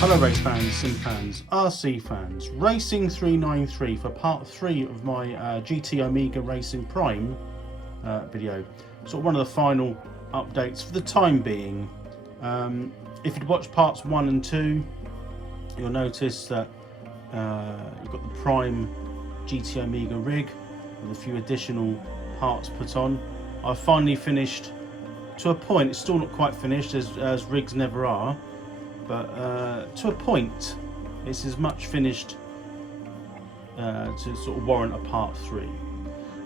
Hello race fans, sim fans, RC fans, Racing 393 for part 3 of my GT Omega Racing Prime video. Sort of one of the final updates for the time being. If you'd watched parts 1 and 2, you'll notice that you've got the Prime GT Omega rig with a few additional parts put on. I've finally finished to a point. It's still not quite finished, as rigs never are. But to a point, it's as much finished to sort of warrant a part 3.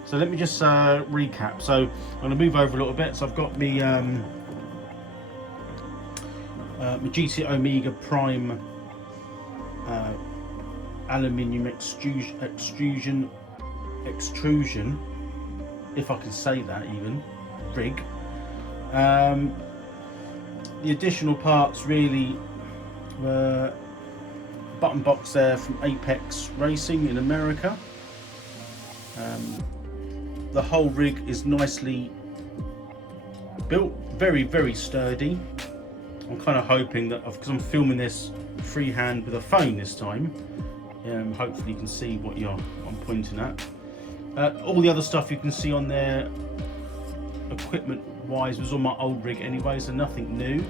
So let me just recap. So I'm going to move over a little bit. So I've got my GT Omega Prime aluminium extrusion, if I can say that even, rig. The additional parts really were button box there from Apex Racing in America. The whole rig is nicely built, very sturdy. I'm kind of hoping that, because I'm filming this freehand with a phone this time, hopefully you can see what I'm pointing at. All the other stuff you can see on there equipment wise was on my old rig anyway, so nothing new.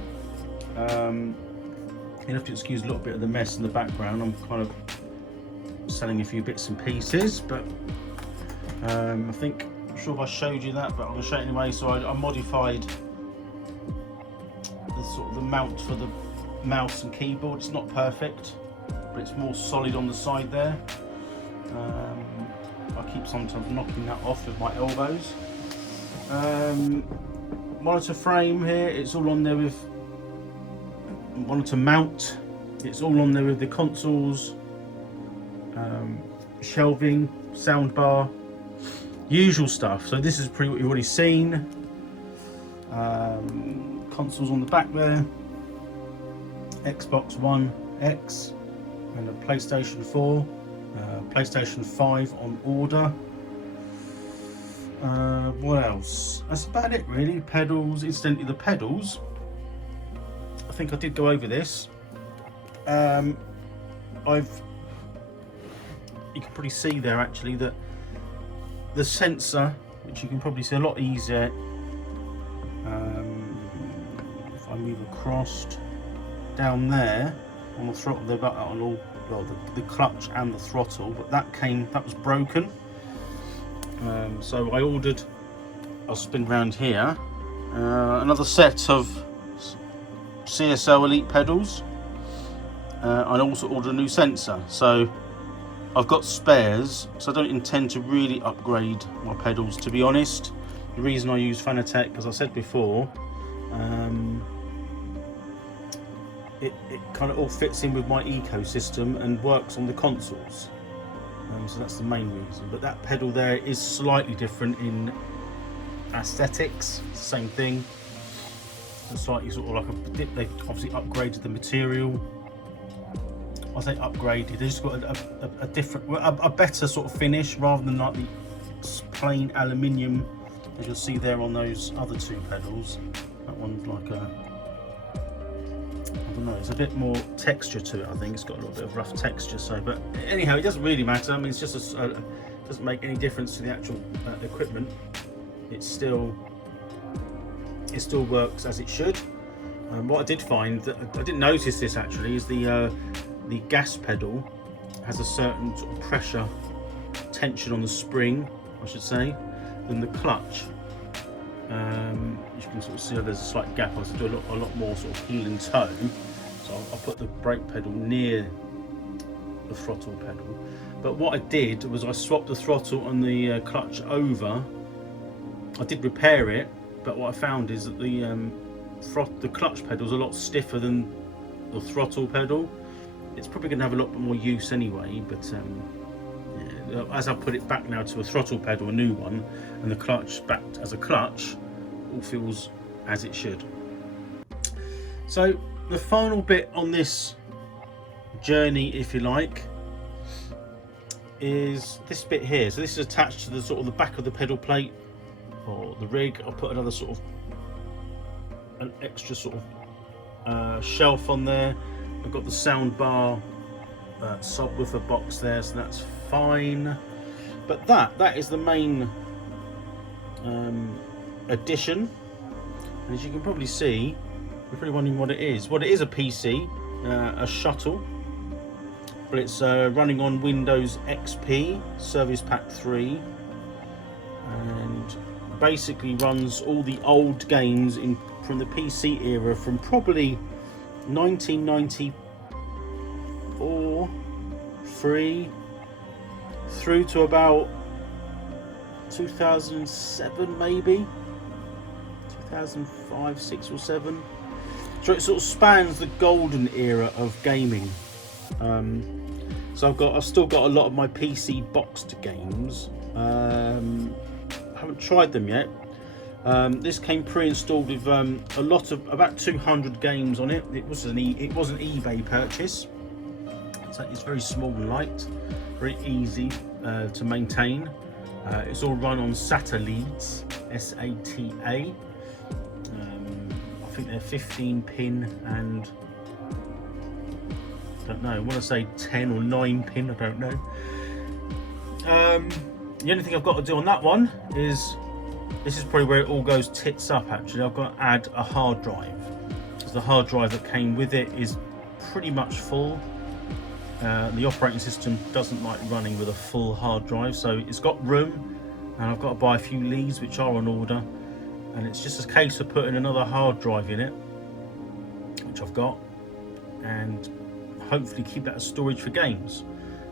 You'll have to excuse a little bit of the mess in the background. I'm kind of selling a few bits and pieces, but I'm sure if I showed you that, but I'm going to show it anyway. So I modified the mount for the mouse and keyboard. It's not perfect, but it's more solid on the side there. I keep sometimes knocking that off with my elbows. Monitor frame here, it's all on there with monitor mount, it's all on there with the consoles, shelving, soundbar, usual stuff. So this is pretty what you've already seen. Consoles on the back there, Xbox One X and a PlayStation 4, PlayStation 5 on order. What else? That's about it really. Pedals, incidentally the pedals, I think I did go over this. You can probably see there actually that the sensor, which you can probably see a lot easier if I move across down there on the throttle, they've got that on all, well, the clutch and the throttle, but that was broken. So I ordered, I'll spin round here, another set of CSL Elite pedals. I also ordered a new sensor, so I've got spares, so I don't intend to really upgrade my pedals, to be honest. The reason I use Fanatec, as I said before, it kind of all fits in with my ecosystem and works on the consoles. So that's the main reason. But that pedal there is slightly different in aesthetics. It's the same thing. It's slightly sort of like they've obviously upgraded the material. I say upgraded. They just got a different, a better sort of finish rather than like the plain aluminium as you'll see there on those other two pedals. That one's like I don't know, it's a bit more texture to it. I think it's got a little bit of rough texture. So, but anyhow, it doesn't really matter. I mean, it's just doesn't make any difference to the actual equipment. It still works as it should. What I did find, that I didn't notice this actually, is the gas pedal has a certain sort of pressure tension on the spring, I should say, than the clutch. You can sort of see there's a slight gap. I have to do a lot more sort of heel and toe, so I'll put the brake pedal near the throttle pedal. But what I did was I swapped the throttle and the clutch over. I did repair it, but what I found is that the clutch pedal is a lot stiffer than the throttle pedal. It's probably going to have a lot more use anyway, but yeah, as I put it back now to a throttle pedal, a new one, and the clutch back as a clutch, all feels as it should. So the final bit on this journey, if you like, is this bit here. So this is attached to the sort of the back of the pedal plate or the rig. I'll put another sort of an extra sort of shelf on there I've got the sound bar subwoofer box there, so that's fine. But that is the main addition. And as you can probably see, you're probably wondering what it is. Well, it is a PC, a shuttle, but it's running on Windows XP Service Pack 3, and basically runs all the old games from the PC era, from probably 1994, 3 through to about 2007, maybe 2005, 6 or 7. So it sort of spans the golden era of gaming. So I've still got a lot of my PC boxed games. I haven't tried them yet. This came pre-installed with a lot of about 200 games on it. It was an eBay purchase. So it's very small and light, very easy to maintain. It's all run on SATA leads, SATA. I think they're 15 pin and I don't know, I want to say 10 or 9 pin, I don't know. The only thing I've got to do on that one is, this is probably where it all goes tits up actually, I've got to add a hard drive, because the hard drive that came with it is pretty much full. The operating system doesn't like running with a full hard drive, so it's got room, and I've got to buy a few leads which are on order, and it's just a case of putting another hard drive in it, which I've got, and hopefully keep that as storage for games.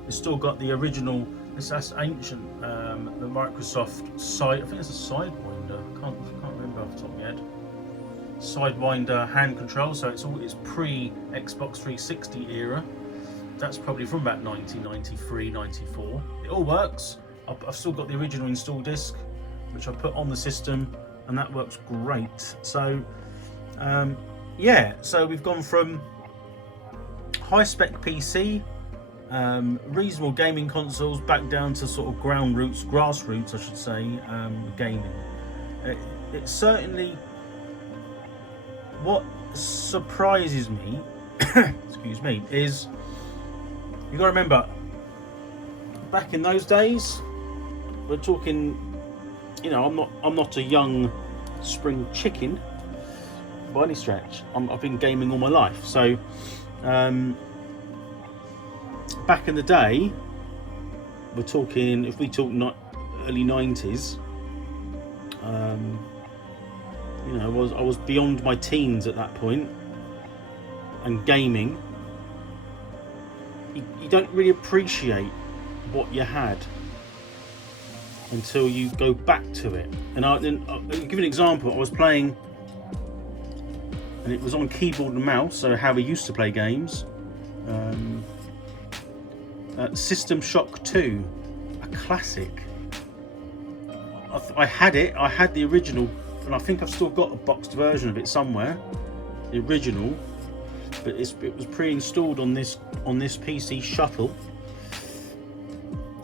It's still got the original, that's ancient, the Microsoft side, I think it's a Sidewinder, I can't remember off the top of my head. Sidewinder hand control, so it's pre Xbox 360 era. That's probably from about 1993, 94. It all works. I've still got the original install disc, which I put on the system, and that works great. So yeah, so we've gone from high spec PC, reasonable gaming consoles, back down to sort of grassroots I should say, gaming. It's certainly, what surprises me excuse me, is you got to remember, back in those days, we're talking, you know, I'm not a young spring chicken by any stretch. I've been gaming all my life. So back in the day, we're talking, if we talk not early 90s, you know, I was beyond my teens at that point, and gaming, you don't really appreciate what you had until you go back to it. And I'll give you an example. I was playing, and it was on keyboard and mouse, so how we used to play games. System Shock 2, a classic. I had the original, and I think I've still got a boxed version of it somewhere, the original, but it was pre-installed on this PC shuttle.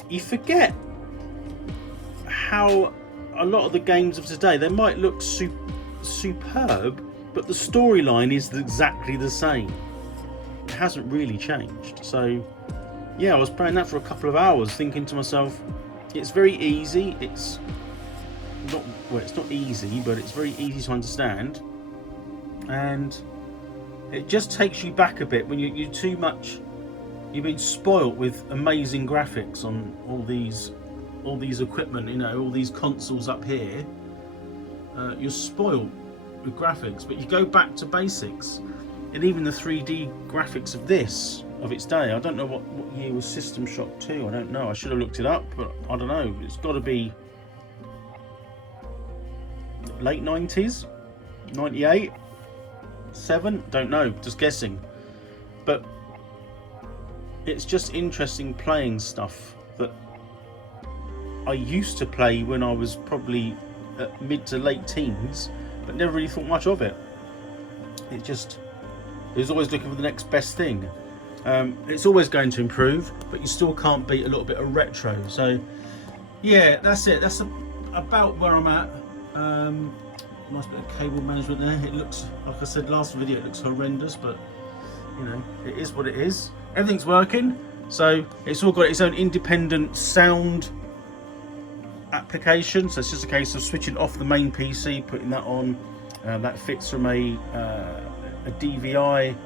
You forget how a lot of the games of today, they might look superb, but the storyline is exactly the same. It hasn't really changed. So yeah, I was playing that for a couple of hours, thinking to myself, it's very easy. It's not easy, but it's very easy to understand, and it just takes you back a bit when you've been spoilt with amazing graphics on all these equipment, you know, all these consoles up here. You're spoilt with graphics, but you go back to basics, and even the 3D graphics of its day. I don't know what year was System Shock 2. I don't know. I should have looked it up, but I don't know. It's got to be late 90s, 98, 7. Don't know. Just guessing. But it's just interesting playing stuff that I used to play when I was probably at mid to late teens, but never really thought much of it. It was always looking for the next best thing. It's always going to improve, but you still can't beat a little bit of retro. So yeah, that's it. That's about where I'm at. Nice bit of cable management there. It looks, like I said last video, it looks horrendous, but you know, it is what it is. Everything's working, so it's all got its own independent sound application. So it's just a case of switching off the main PC, putting that on. That fits from a DVI,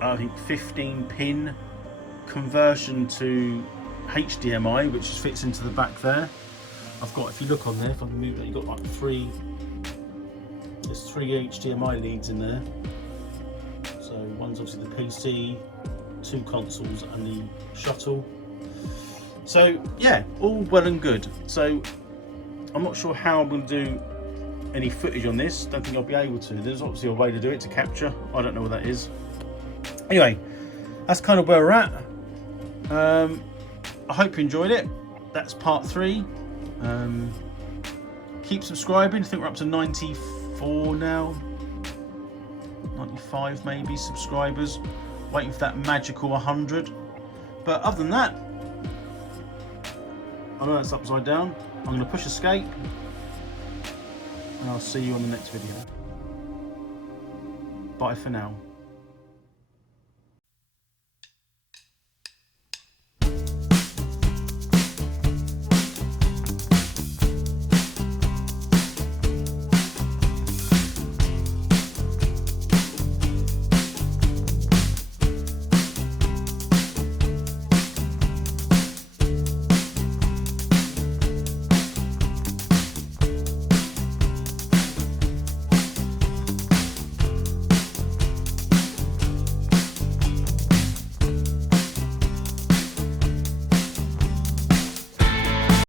I think 15 pin conversion to HDMI, which just fits into the back there. I've got, if you look on there, if I can move it, you've got like there's three HDMI leads in there. So one's obviously the PC, 2 consoles and the shuttle. So yeah, all well and good. So I'm not sure how I'm going to do any footage on this. Don't think I'll be able to. There's obviously a way to do it, to capture. I don't know what that is. Anyway, that's kind of where we're at. I hope you enjoyed it. That's part 3. Keep subscribing. I think we're up to 94 now, 95 maybe subscribers, waiting for that magical 100. But other than that, I know it's upside down. I'm going to push escape, and I'll see you on the next video. Bye for now.